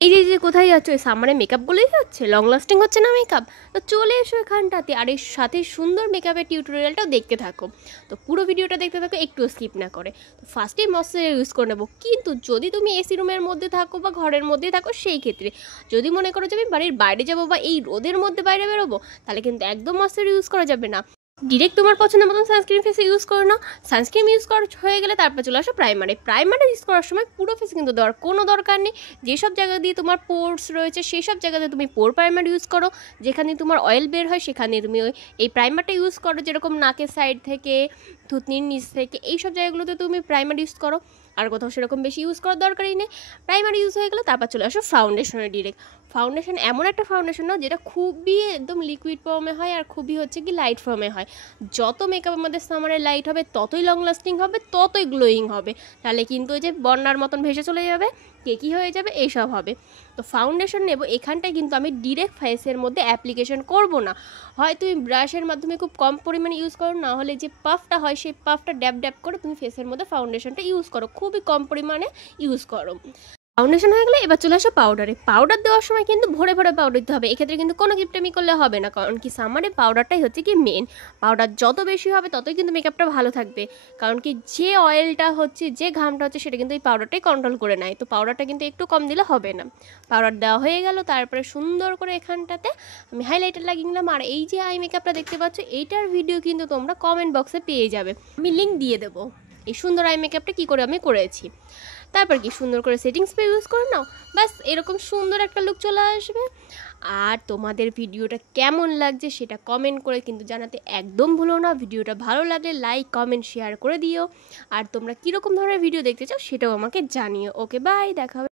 এই যে কোথায় যাচ্ছ? এই সামারে মেকআপগুলোই হচ্ছে, লং লাস্টিং হচ্ছে না মেকআপ। তো চলে এসো এখানটাতে, আর এর সাথে সুন্দর মেকআপের টিউটোরিয়ালটাও দেখতে থাকো। তো পুরো ভিডিওটা দেখতে থাকো, একটু স্কিপ না করে। তো ফার্স্টেই ময়শ্চারাইজার ইউজ করে নেবো, কিন্তু যদি তুমি এসি রুমের মধ্যে থাকো বা ঘরের মধ্যে থাকো সেই ক্ষেত্রে, যদি মনে করো যে আমি বাড়ির বাইরে যাবো বা এই রোদের মধ্যে বাইরে বেরোবো, তাহলে কিন্তু একদম ময়শ্চারাইজার ইউজ করা যাবে না। ডিরেক্ট তোমার পছন্দের মতন সানস্ক্রিন ফেসে ইউজ করো না। সানস্ক্রিন ইউজ করা হয়ে গেলে তারপর চলে আসো প্রাইমারে ইউজ করার সময় পুরো ফেসে কিন্তু দেওয়ার কোনো দরকার নেই। যেসব জায়গা দিয়ে তোমার পোর্স রয়েছে সেই সব জায়গাতে তুমি পোর প্রাইমার ইউজ করো। যেখানে তোমার অয়েল বের হয় সেখানে তুমি এই প্রাইমারটা ইউজ করো, যেরকম নাকের সাইড থেকে, থুতনির নিচ থেকে, এই সব জায়গাগুলোতে তুমি প্রাইমার ইউজ করো। আর কোথাও সেরকম বেশি ইউজ করার দরকারই নেই। প্রাইমার ইউজ হয়ে গেলে তারপর চলে আসো ফাউন্ডেশনে ডিরেক্ট। ফাউন্ডেশন এমন একটা ফাউন্ডেশন না যেটা খুবই একদম লিকুইড ফর্মে হয় আর খুবই হচ্ছে কি লাইট ফর্মে হয়। যত মেকআপ আমাদের সামারে লাইট হবে ততই লং লাস্টিং হবে, ততই গ্লোয়িং হবে। তাহলে কিন্তু ওই যে বন্যার মতন ভেসে চলে যাবে, কেকি হয়ে যাবে, এইসব হবে। তো ফাউন্ডেশন নেব, এখানটায় কিন্তু আমি ডিরেক্ট ফেসের মধ্যে অ্যাপ্লিকেশন করব না। হয় তুমি ব্রাশের মাধ্যমে খুব কম পরিমাণে ইউজ করো, না হলে যে পাফটা হয় সেই পাফটা ড্যাব ড্যাব করে তুমি ফেসের মধ্যে ফাউন্ডেশনটা ইউজ করো, খুবই কম পরিমাণে ইউজ করো। ফাউন্ডেশন হয়ে গেলে এবার চলে আসো পাউডারে। পাউডার দেওয়ার সময় কিন্তু ভরে ভরে পাউডার দিতে হবে, এক্ষেত্রে কিন্তু কোনো কিপটেমি করলে হবে না, কারণ কি সামারে পাউডারটাই হচ্ছে কি মেন। পাউডার যত বেশি হবে ততই কিন্তু মেকআপটা ভালো থাকবে, কারণ কি যে অয়েলটা হচ্ছে, যে ঘামটা হচ্ছে, সেটা কিন্তু এই পাউডারটাই কন্ট্রোল করে নেয়। তো পাউডারটা কিন্তু একটু কম দিলে হবে না। পাউডার দেওয়া হয়ে গেল, তারপরে সুন্দর করে এখানটাতে আমি হাইলাইটার লাগিয়ে নিলাম। আর এই যে আই মেকআপটা দেখতে পাচ্ছ, এইটার ভিডিও কিন্তু তোমরা কমেন্ট বক্সে পেয়ে যাবে, আমি লিঙ্ক দিয়ে দেবো। এই সুন্দর আই মেকআপটা কী করে আমি করেছি, তারপর কি সুন্দর করে সেটিং স্প্রে ইউজ করে নাও, বাস এরকম সুন্দর একটা লুক চলে আসবে। আর তোমাদের ভিডিওটা কেমন লাগছে সেটা কমেন্ট করে কিন্তু জানাতে একদম ভুলো না। ভিডিওটা ভালো লাগলে লাইক কমেন্ট শেয়ার করে দিও। আর তোমরা কীরকম ধরনের ভিডিও দেখতে চাও সেটাও আমাকে জানিও। ওকে, বাই, দেখা হবে।